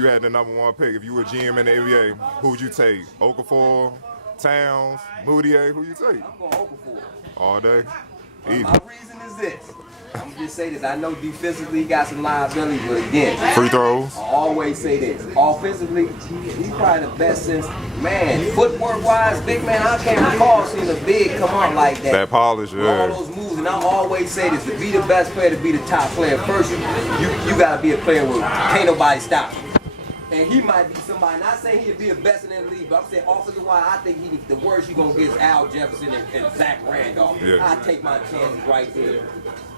You had the #1 pick. If you were GM in the NBA, who would you take? Okafor, Towns, Moutier, who you take? I'm going Okafor. All day? Easy. My reason is this. I'm gonna just say this. I know defensively he got some liability, but again, Free throws. I always say this. Offensively, he's probably the best since, man, footwork-wise, big man, I can't recall seeing a big come out like that. That polish, yeah. All those moves, and I always say this, to be the best player, to be the top player, first you gotta be a player where can't nobody stop you. And he might be somebody, not saying he'd be the best in the league, but I'm saying offensive-wise, I think the worst you're going to get is Al Jefferson and Zach Randolph. Yeah. I take my chances right there.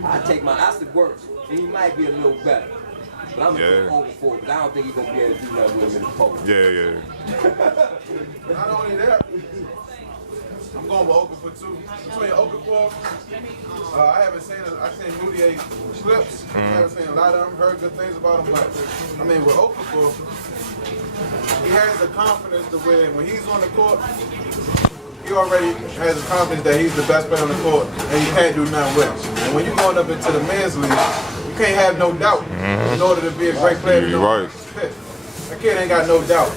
That's the worst. And he might be a little better. But I'm going to go Okafor, because I don't think he's going to be able to do nothing with him in the post. Yeah. Not only that, I'm going with Okafor too. Between Okafor, I haven't seen I've seen Moutier clips. I haven't seen a lot of them, heard good things about him, but I mean with Okafor, he has the confidence to where when he's on the court, he already has the confidence that he's the best player on the court and you can't do nothing with him. And when you're going up into the men's league, you can't have no doubt in order to be a great player. You're right. That kid ain't got no doubt.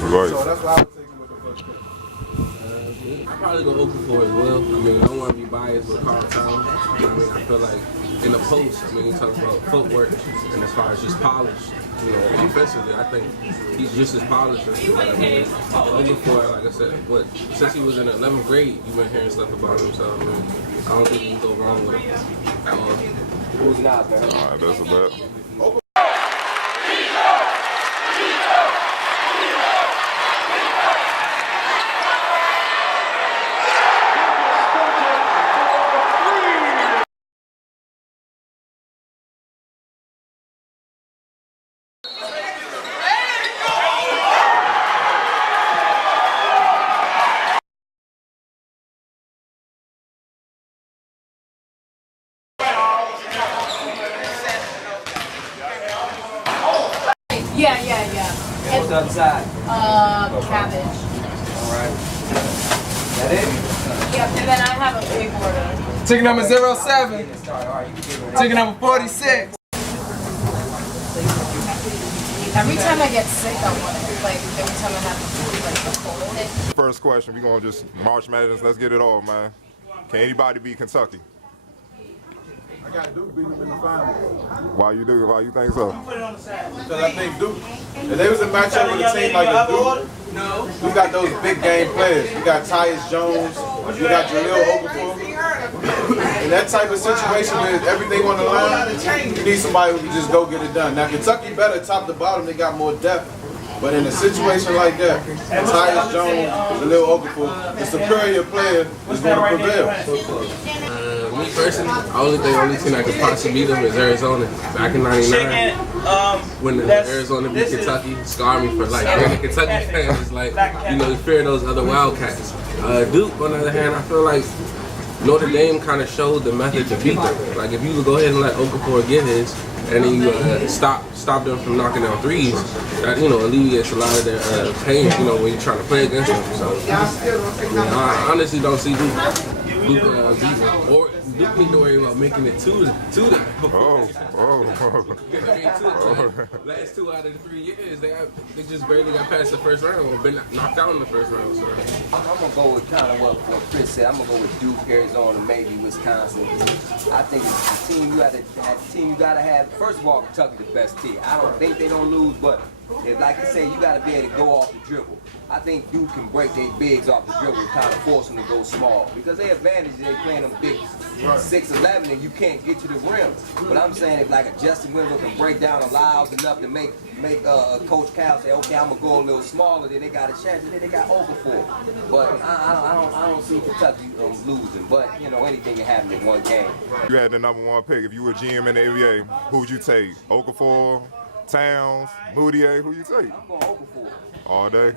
Right. So that's why I would take him with the first pick. I probably go Okafor as well. I mean, I don't want to be biased with Carl Towns. I mean, I feel like in the post, I mean, he talks about footwork and as far as just polish, you know, offensively, I think he's just as polished. But I mean, Okafor, like I said, since he was in 11th grade, you've been hearing stuff about him. So I mean, I don't think you can go wrong with him at all. Who's not, man? All right, that's a bet. Yeah. What's the other side? Cabbage. All right. That it? Yep, and then I have a big order. Ticket number 07. Ticket number 46. Every time I get sick, I want it. Like, every time I have a cold. First question, we're going to just March Madness. Let's get it all, man. Can anybody beat Kentucky? I got Duke beat him in the finals. Why you do? Why you think so? Because I think Duke, if they was a matchup with a team like the Duke, we got those big game players. You got Tyus Jones, you got Jaleel Okafor. In that type of situation with everything on the line, you need somebody who can just go get it done. Now Kentucky better top to bottom, they got more depth. But in a situation like that, Tyus Jones, Jaleel Okafor, the superior player is going to prevail. Me personally, the only team that could possibly beat them is Arizona. Back in '99, when Arizona beat Kentucky, scarred me for like being a Kentucky fan. It's like, you know, you fear those other Wildcats. Duke, on the other hand, I feel like Notre Dame kind of showed the method to beat them. Like if you would go ahead and let Okafor get his, and then you stop them from knocking down threes, that, you know, alleviates a lot of their pain, you know, when you're trying to play against them. So I honestly don't see Duke beating, or Duke need to worry about making it to that. Last 2 out of the 3 years, they just barely got past the first round or been knocked out in the first round. So I'm gonna go with kind of what Chris said. I'm gonna go with Duke, Arizona, maybe Wisconsin. I think it's the team you gotta have. First of all, Kentucky the best team. I don't think they don't lose, but like you say, you gotta be able to go off the dribble. I think Duke can break their bigs off the dribble and kind of force them to go small because their advantage is they playing them big 6'11" and you can't get to the rim. But I'm saying if like a Justin Winslow can break down allows enough to make Coach Cal say, okay, I'm gonna go a little smaller, then they got a chance, and then they got Okafor. But I don't see Kentucky losing. But you know, anything can happen in one game. You had the #1 pick. If you were GM in the NBA, who would you take? Okafor, Towns, Moutier, who you take? I'm going Okafor. All day?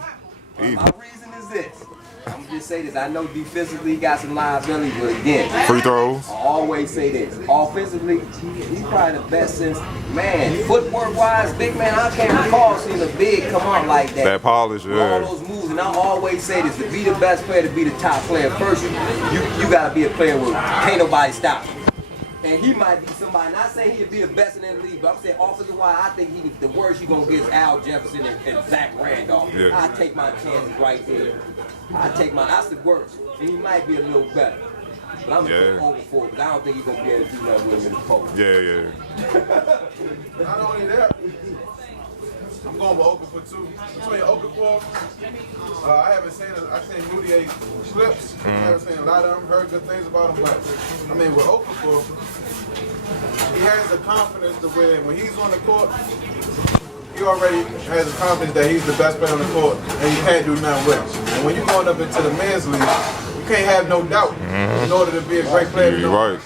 Easy. My reason is this. I'm gonna just say this. I know defensively he got some liability, but again, Free throws. I always say this. Offensively, he's probably the best since, man, footwork-wise, big man, I can't recall seeing a big come out like that. That polish, yeah. All those moves, and I always say this, to be the best player, to be the top player, first you gotta be a player where can't nobody stop you. And he might be somebody, not saying he'd be the best in the league, but I'm saying offensive-wise, I think the worst you're going to get is Al Jefferson and Zach Randolph. Yeah. I take my chances right there. That's the worst. And he might be a little better. But I'm going to go over for it, because I don't think he's going to be able to do nothing with him in the post. Yeah. Not only that, I'm going with Okafor too. Between Okafor, I haven't seen I've seen Moutier clips. I haven't seen a lot of them, heard good things about him, but I mean with Okafor, he has the confidence to where when he's on the court, he already has the confidence that he's the best player on the court and you can't do nothing with him. And when you're going up into the men's league, you can't have no doubt in order to be a great player. You're right.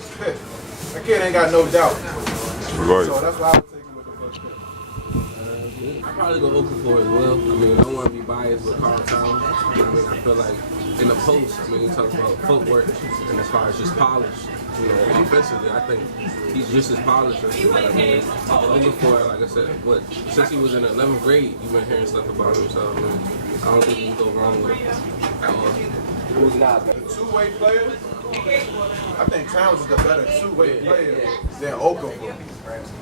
That kid ain't got no doubt. Right. So that's why I would take him with the first pick. I probably go Okafor as well. I mean, I don't want to be biased with Carl Towns. I mean, I feel like in the post, I mean, he talks about footwork and as far as just polish, you know, offensively, I think he's just as polished. But I mean, Okafor, like I said, since he was in the 11th grade, you've been hearing stuff about him. So I mean, I don't think you can go wrong with him at all. Who's not? The two-way player, I think Towns is the better two-way player than Okafor.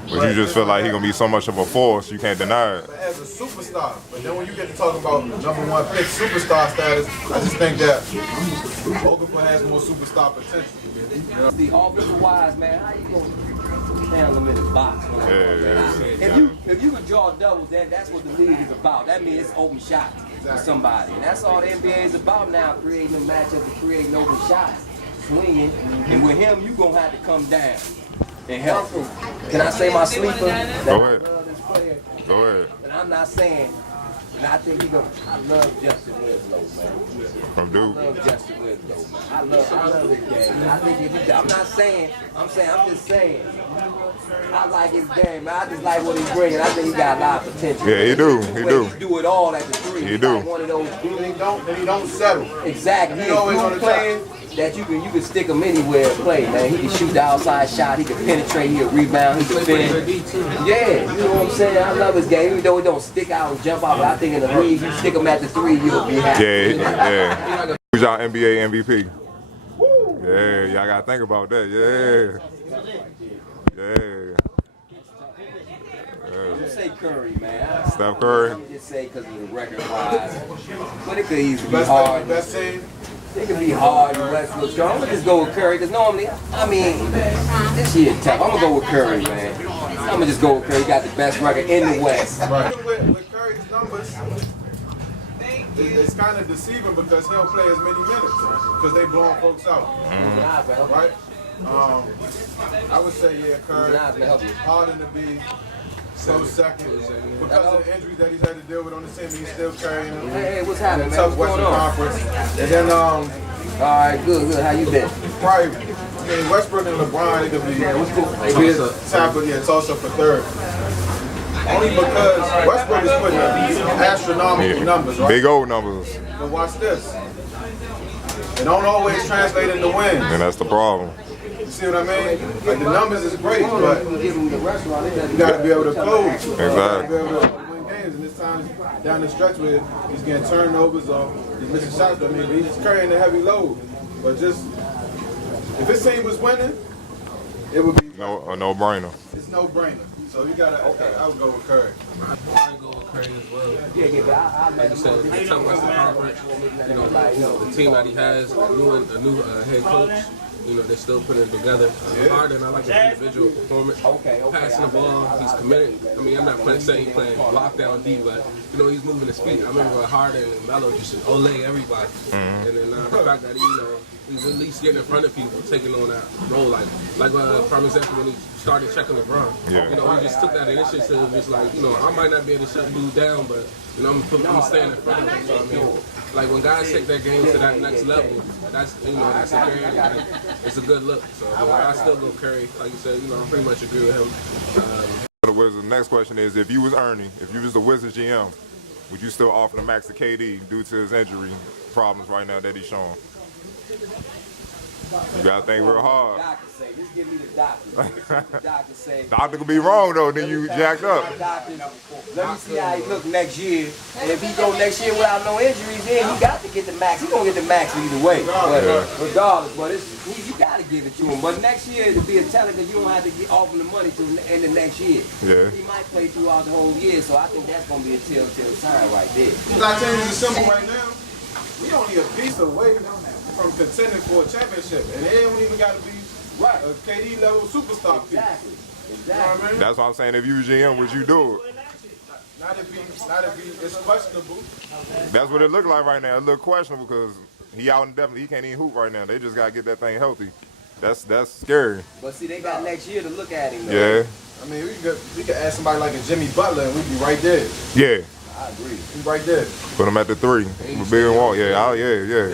But you just feel like he's going to be so much of a force, you can't deny it. As a superstar, but then when you get to talking about #1 pick superstar status, I just think that Okafor has more superstar potential. The offensive wise, man, how you going to handle him in the box? Man? If you can draw doubles, then that's what the league is about. That means it's open shots for somebody. And that's all the NBA is about now, creating a matchup and creating open shots, swinging. And with him, you're going to have to come down and help him. Can I say my sleeper? Go ahead. I love this player. Go ahead. And I'm not saying, and I think I love Justin Winslow, man. From Duke. I love Justin Winslow, man. I love his game. And I think if he, I'm just saying, I like his game, man. I just like what he's bringing. I think he got a lot of potential. Yeah, he do. He do. He do it all at the three. He do. Like one of those He don't settle. exactly. He always on the playing that you can stick him anywhere and play, man. He can shoot the outside shot. He can penetrate. He can rebound. He can finish. Yeah, you know what I'm saying? I love his game. Even though he don't stick out and jump out, but I think in the league, you stick him at the three, you'll be happy. Yeah. Who's y'all NBA MVP? Yeah, y'all got to think about that. Yeah. Just say Curry, man. Steph Curry. I'm just say because of the record wise, but it could easily be Best hard. best team. It could be hard in Westbrook. So I'm gonna just go with Curry because normally, I mean, this year tough. I'm gonna go with Curry, man. I'm gonna just go with Curry. He got the best record in the West. Right. With Curry's numbers, it's kind of deceiving because he don't play as many minutes because they blowing folks out. Right? I would say, Curry. Harden to be so second because of the injuries that he's had to deal with on the team. He's still carrying them. Hey, what's happening, man? Tough What's Western going on? Conference. And then, All right, good. How you been? probably, I mean, Westbrook and LeBron, they could be toss up for third. Only because Westbrook is putting up astronomical numbers, right? Big old numbers. But watch this. It don't always translate into wins. And that's the problem. You see what I mean? Like the numbers is great, but you got to be able to close. Exactly. You got to be able to win games. And this time down the stretch where he's getting turnovers or he's missing shots. I mean, he's carrying a heavy load. But just if his team was winning, it would be A no-brainer. It's no brainer. So you gotta. I would go with Curry. I'd probably go with Curry as well. Yeah, but I Like you said, it's a tough Western Conference. You know, the team that he has, a new head coach. You know, they're still putting it together. Harden, I like his individual performance. Passing the ball, he's committed. I mean, I'm not saying he's playing lockdown D, but, you know, he's moving his feet. I remember Harden and Melo just ole everybody. And then the fact that, he's at least getting in front of people, taking on that role. Like for example, when he started checking LeBron. Yeah. You know, he just took that initiative, just like, I might not be able to shut dude down, but, I'm standing in front of him. So, I mean, like when guys take their game to that next level, that's a very, it's a good look. So I still go Curry. Like you said, I pretty much agree with him. The Wizards. The next question is, if you was the Wizards GM, would you still offer the max to KD due to his injury problems right now that he's showing? You gotta think real hard. Doctor say, just give me the doctor. Doctor say. Doctor could be wrong though, then you jacked up. Doctor, let me see how he look next year. And if he go next year without no injuries, then he got to get the max. He gonna get the max either way. But regardless, but you gotta give it to him. But next year it'll be a talent because you don't have to offer the money to him in the next year. Yeah. He might play throughout the whole year, so I think that's going to be a telltale sign right there. I tell you the simple right now, we only a piece away from contending for a championship, and it don't even got to be Right. a KD level superstar piece. Exactly. You know Exactly. what I mean? That's why I'm saying if you was GM, would you do it? Not if he, it's questionable. That's what it look like right now. It look questionable because he out indefinitely. He can't even hoop right now. They just gotta get that thing healthy. That's scary. But see, they got next year to look at him. Though. Yeah. I mean, we could add somebody like a Jimmy Butler, and we'd be right there. Yeah. I agree. We right there. Put him at the 3 with Big and Wall. Yeah. Oh, yeah.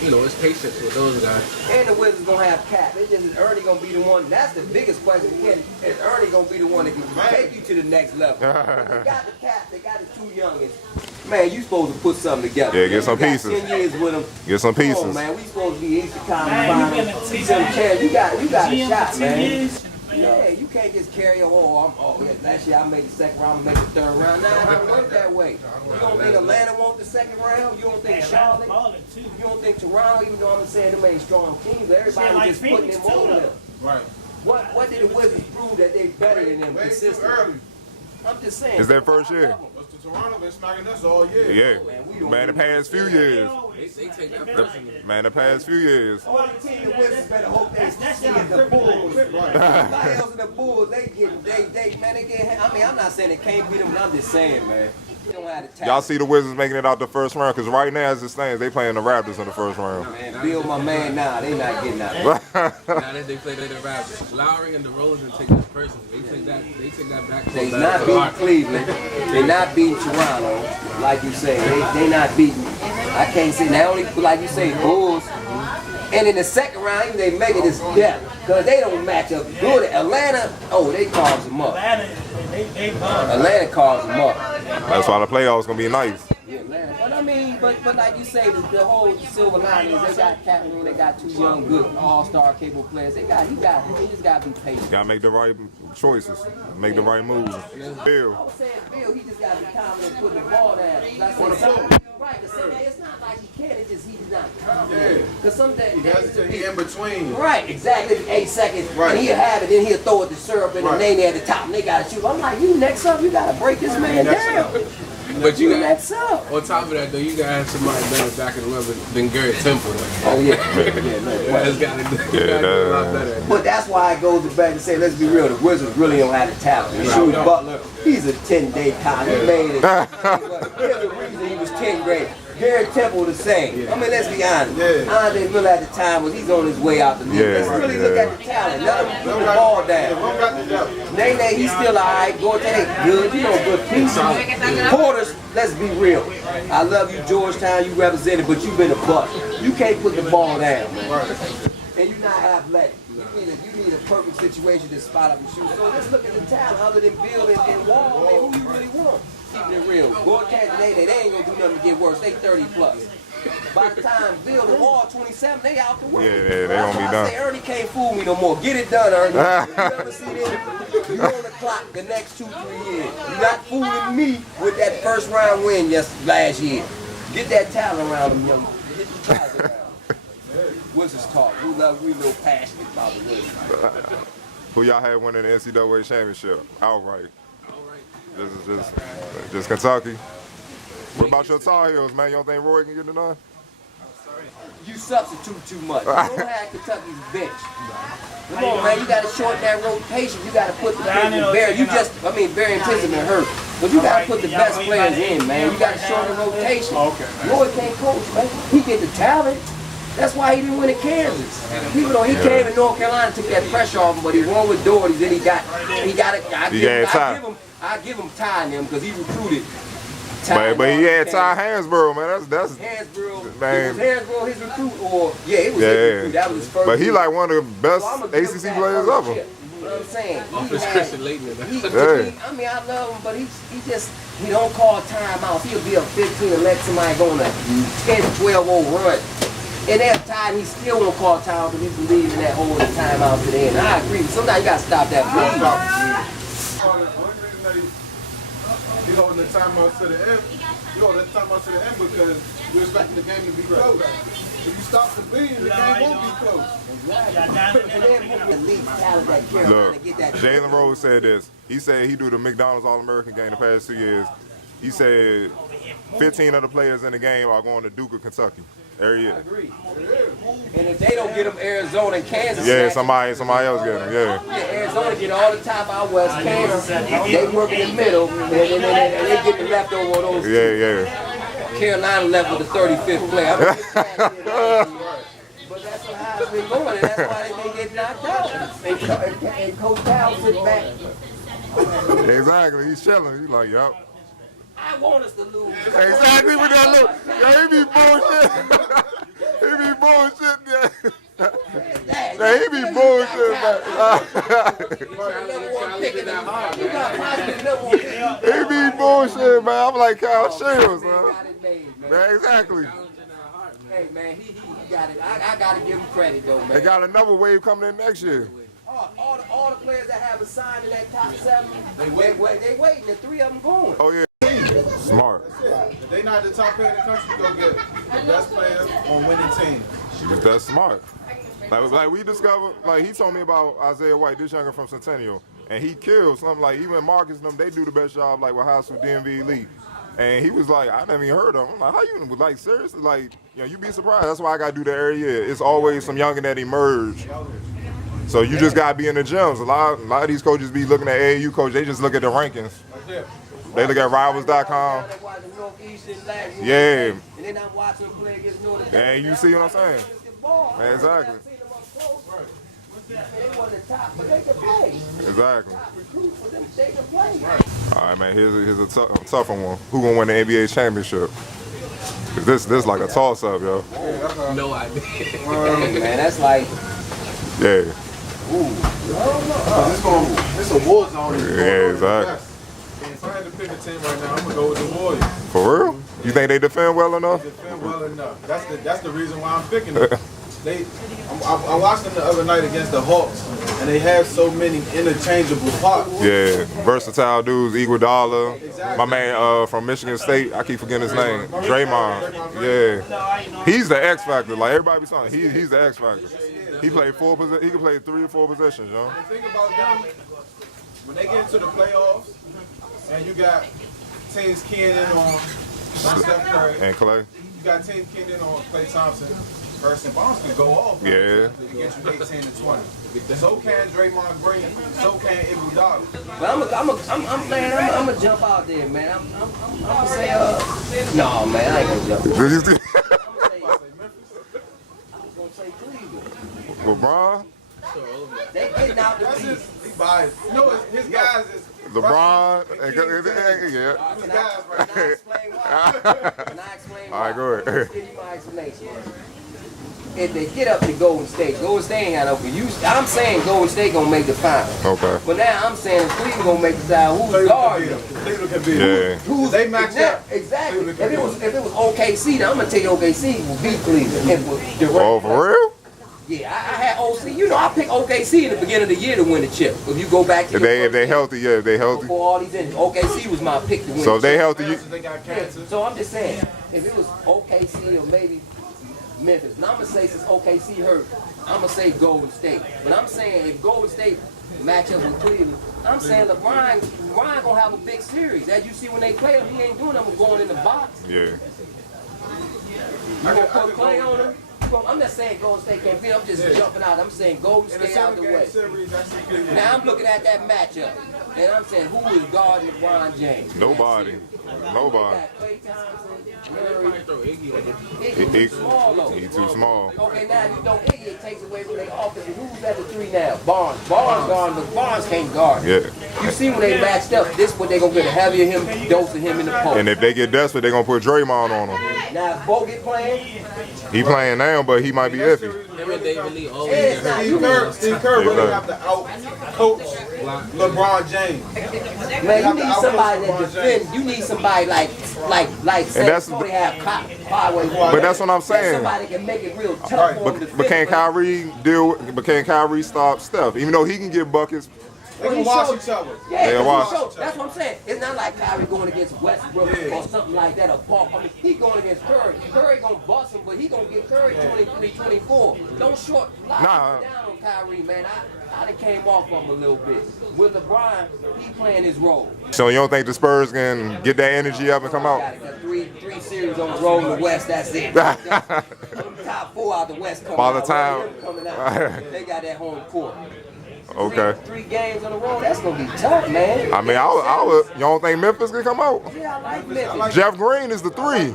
You know, it's patience with those guys. And the Wizards gonna have Cap. It's just is Ernie gonna be the one. That's the biggest question. Again, is Ernie gonna be the one that can take you to the next level? They got the Cap. They got the 2 youngins. Man, you supposed to put something together. Yeah, get some You got pieces. 10 years with them. Get some Come pieces. on, man. We supposed to be East Conference Finals. See some chance. You got a shot, man. Yeah, you can't just carry last year I made the second round, I made the third round. Nah, it don't work that way. You don't think Atlanta want the second round? You don't think Charlotte? You don't think Toronto, even though I'm saying them ain't strong teams, everybody was just putting them over them. Right. What did the Wizards prove that they better than them Way too consistently? early. I'm just saying. It's their first year. What's the Toronto been smacking us all year? Yeah. Man, the past few years. They take that personally. Man, the past few years. Only team the Wizards better hope they see is the Bulls. Everybody else in the Bulls, they get, I mean, I'm not saying they can't beat them, but I'm just saying, man. They don't have the talent. Y'all see the Wizards making it out the first round? Because right now, as it stands, they playing the Raptors in the first round. Man, Bill, my man, they not getting out. Now that they play the Raptors, Lowry and DeRozan take this personally. They take that back. They not beating Cleveland. They not beating Toronto, like you say. They not beating. I can't say not only like you say Bulls. And in the second round, even they make it as depth because they don't match up good. Atlanta, they carves them up. Atlanta carves them up. That's why the playoffs gonna be nice. Yeah, Atlanta. But I mean, but like you say, the whole silver lining is they got Captain, they got 2 young, good all-star capable players. They just gotta be patient. Gotta make the right choices, make the right moves. I Bill. was saying, Bill, he just got to be confident putting the ball down. Right, because it's not like he can't, it's just he's not confident. Because some days He in between. right, exactly, 8 seconds, Right. and he'll have it, then he'll throw it to syrup and the name at the top, and they got to shoot. I'm like, you next up, you got to break this man down. But you got, next up. on top of that, though, you got to have somebody better back in the rubber than Garrett Temple. Oh, yeah. That's got to do a lot better. But that's why it goes back to say, let's be real, the Wizards really don't have the talent. Shoot Butler, he's a 10-day college. He made it. Here's the reason he was 10th grade. Garrett Temple the same. I mean, let's be honest. Andre Miller at the time was he's on his way out the league. Let's really look at the talent. Let him put the ball down. Nene, he's still all right. Gortat, good. You know, good piece. Porter's, let's be real. I love you, Georgetown. You represented, but you've been a bust. You can't put the ball down, man. And you're not athletic. You need a perfect situation to spot up and shoot. So let's look at the talent other than Bill and Wall. I mean, who you really want? Keeping it real. Gortat today, they ain't gonna do nothing to get worse. They 30 plus. By the time Bill and Wall 27, they out the way. Yeah, they gonna be done. I say Ernie can't fool me no more. Get it done, Ernie. You never see this? You on the clock the next 2-3 years. You not fooling me with that first round win last year. Get that talent around them, young. Get the talent around them. Wizards talk. We real passionate about the Wizards. Who y'all had winning the NCAA Championship outright? Just Kentucky. What about your Tar Heels, man? You don't think Roy can get it done? You substitute too much. You don't have Kentucky's bench. Come on, man. You got to shorten that rotation. You got to put the Barry and Tinsman hurt. But you got to put the best players in, man. You got to shorten the rotation. Roy can't coach, man. He get the talent. That's why he didn't win at Kansas. Even though he came in North Carolina, took that pressure off him, but he won with Doherty. Then he got it. I give him Ty and him because he recruited. But he had Ty Hansborough, man. That's Hansborough. man. Was Hansborough his recruit or it was his recruit. That was his first. But he year. like one of the best ACC players ever. You know what I'm saying? Christian Leighton. I mean, I love him, but he don't call timeouts. He'll be up 15 and let somebody go on a 10-12-0 run. And that time, he still won't call timeout because he believes in that whole timeout to the end. I agree. Sometimes you got to stop that play. The only reason you holding the timeout to the end. You holding the timeout to the end because you expecting the game to be close. If you stop the beating, the game won't be close. Look, Jalen Rose said this. He said he do the McDonald's All-American game the past 2 years. He said 15 of the players in the game are going to Duke or Kentucky every year. I agree. And if they don't get them Arizona and Kansas, yeah, somebody else get them. Yeah. Arizona get all the top out west. Kansas, they work in the middle, and they get the leftover on those. Yeah. Carolina left with the 35th player. But that's how it's been going, and that's why they get knocked out. And Coach Powell sit back. Exactly. He's chilling. He's like, yup. I want us to lose. Exactly with that look. Yeah, he be bullshit. He be bullshit. Yeah, he be bullshit, man. He be bullshit, man. I'm like Kyle Shields, man. Man, exactly. Hey, man, he got it. I got to give him credit, though, man. They got another wave coming in next year. All the players that have a sign in that top 7, they waiting. The 3 of them going. Oh, yeah. Smart. If they not the top player in the country, go get the best player on winning teams. That's smart. Like we discovered, like he told me about Isaiah White, this younger from Centennial, and he killed something like even Marcus and them, they do the best job like with high school DMV elite. And he was like, I never even heard of him. I'm like, how you like seriously? Like, you be surprised. That's why I gotta do that every year. It's always some youngin that emerge. So you just gotta be in the gyms. A lot of these coaches be looking at AAU coaches, they just look at the rankings. They look at rivals.com. Yeah. And then I'm watching them play against Notre Dame. And you see what I'm saying? Exactly. They want the top, but they can play. Exactly. Recruit for them, they can play. All right, man. Here's a tougher one. Who gonna win the NBA championship? 'Cause this like a toss up, yo. No idea. Hey, man, that's like. Yeah. It's a war zone. Yeah, exactly. If I had to pick a team right now, I'm gonna go with the Warriors. For real? You think they defend well enough? They defend well enough. That's the reason why I'm picking them. I watched them the other night against the Hawks, and they have so many interchangeable parts. Yeah, versatile dudes, Iguodala. My man from Michigan State, I keep forgetting his name. Draymond. Yeah, he's the X factor. Like everybody be saying, he's the X factor. He played he can play 3 or 4 positions, yo. The thing about them, when they get into the playoffs, and you got teams keying in on Steph Curry And Clay. You got teams keying in on Klay Thompson. Carson Barnes can go off. Yeah. To get you 18 to 20. So can Draymond Green. So can Iguodala. Well, I'm gonna jump out there, man. I'm gonna say, no, man, I ain't gonna jump. Did you see? I was gonna say Cleveland. LeBron? They getting out the That's East. his bias. You know, his guys is LeBron? Yeah. Can I explain why? All right, go ahead. Give you my explanation. If they get up to Golden State ain't had open. I'm saying Golden State gonna make the finals. Okay. But now I'm saying Cleveland gonna make the final. Who's guarding them? Cleveland can beat Yeah. them. They match up. Exactly. If it was OKC, then I'm gonna tell you OKC will beat Cleveland. Oh, for real? Yeah, I had OC. You know, I picked OKC in the beginning of the year to win the chip. If you go back to If they healthy, yeah, if they healthy. before all these injuries, OKC was my pick to win. So the if they chip. healthy, They got cancer. So I'm just saying, if it was OKC or maybe Memphis, and I'm gonna say since OKC hurt, I'm gonna say Golden State. But I'm saying if Golden State match up with Cleveland, I'm saying LeBron gonna have a big series. As you see when they play him, he ain't doing nothing but going in the box. Yeah. You gonna put Clay on him? I'm not saying Golden State can't beat. I'm just jumping out. I'm saying Golden In a State out the 7-game way. series, I see Cleveland. Now I'm looking at that matchup, and I'm saying who is guarding LeBron James? Nobody. Nobody. Klay Thompson, He Iggy small though. too small. Okay, now you know Iggy, it takes away from their offense. Who's at the 3 now? Barnes guarding, but Barnes can't guard. Yeah. You see when they matched up, this is what they're gonna get a heavier him, dose of him in the post. And if they get desperate, they're going to put Draymond on him. Now if Bo get playing, He playing now, but he might be iffy. Him and David Lee always it's get not hurt. Steve Kerr really have to out-coach LeBron James. man, you need somebody that defend. You need somebody like that's so they have Conway. But that's what I'm saying. Somebody can make it real tough for him to But can Kyrie stop Steph? Even though he can get buckets, They can watch each other. Yeah, They'll watch. that's what I'm saying. It's not like Kyrie going against Westbrook or something like that, or Paul. I mean, he going against Curry. Curry gonna bust him, but he gonna get Curry 23, 24. Don't short lock down on Kyrie, man. I done came off him a little bit. With LeBron, he playing his role. So you don't think the Spurs can get that energy up and come out? Got three series on the road in the West. That's it. Top 4 out the West coming By the out. time, Coming out. They got that home court. okay. Three games on the road. That's gonna be tough, man. I mean, I would. You don't think Memphis can come out? Yeah, I like Memphis. Jeff Green is the 3.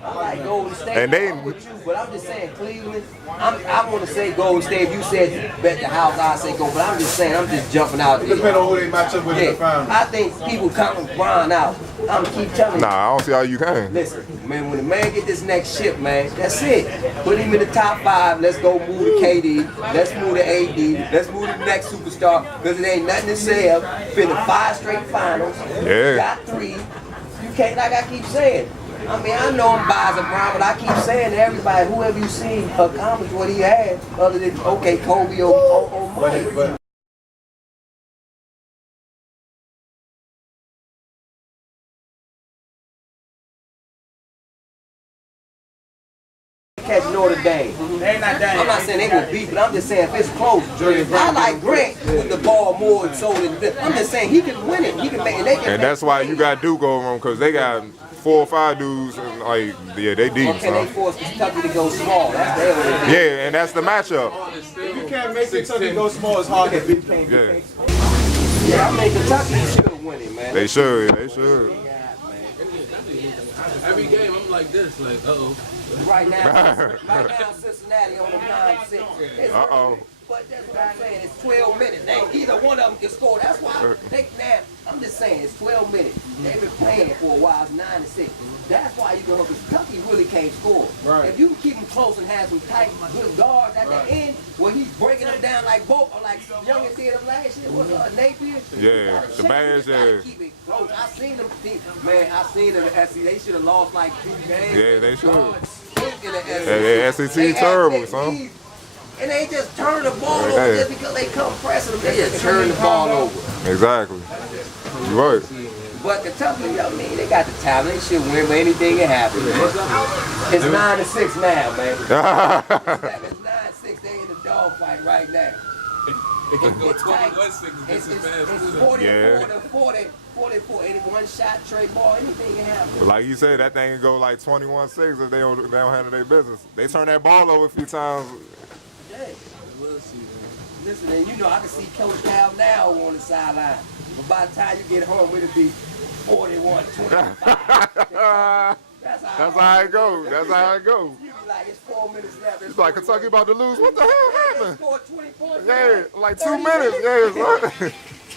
I like Golden State. And they- I'm with you, but I'm just saying Cleveland. I want to say Golden State. If you said bet the house, I say go. But I'm just saying, I'm just jumping out there. Depending on who they match up with in the finals. I think people counting Bron out. I'm keep telling you. Nah, I don't see how you can. Listen, man, when the man get this next ship, man, that's it. Put him in the top 5. Let's go move to KD. Let's move to AD. Let's move to the next superstar. Because it ain't nothing to say of. Been to 5 straight finals. Yeah. Got 3. You can't, like I keep saying. I mean, I know I'm biased, Brown, but I keep saying to everybody, whoever you see accomplish what he had, other than, okay, Kobe or Mike. But Catch Notre Dame. They not done. I'm not saying they will beat, but I'm just saying if it's close. I like Grant with the ball more and so than I'm just saying he can win it. He can make it. They can And that's why you got Duke over them, because they got 4 or 5 dudes, and like, yeah, they deep, Or can they son. force Kentucky to go small? That's their only Yeah, and that's the matchup. if you can't make Kentucky go small, it's hard to beat. Yeah, Yeah, I mean Kentucky should win it, man. they should, they should. Every game I'm like this, like, uh-oh. Right now, Cincinnati on the 9-6. Uh-oh. But that's what I'm saying. It's 12 minutes. Either one of them can score. That's why I'm just saying it's 12 minutes. They've been playing for a while. It's 9-6. That's why you go. Kentucky really can't score. Right. If you can keep them close and have some tight, good guards at the end, where he's breaking them down like Bolt or like Youngin did him last year. What's Napier? Yeah, the Bears, yeah. Keep it close. I seen them. Man, I seen them. They should have lost like 2 games. Yeah, they should. In the Yeah, SEC. SEC terrible, son. And they just turn the ball over just because they come pressing them. They just turn the ball over. Exactly. You right. But Kentucky, I mean, they got the talent. They should win, but anything can happen, man. It's 9-6 now, man. It's 9-6. They in the dogfight right now. It can go It's 21-6 It's against the fans. 40 Yeah. 44. Any one shot, trade ball, anything can happen. Like you said, that thing can go like 21-6 if they don't handle their business. They turn that ball over a few times. Yeah. Listen, and you know, I can see Coach Cal now on the sideline. But by the time you get home, it'll be 41-25. That's how it goes. That's how it goes. You be like, it's 4 minutes left. It's like Kentucky about to lose. What the hell They happened? scored 20 points. Yeah, like 2 30 minutes. Yeah, son.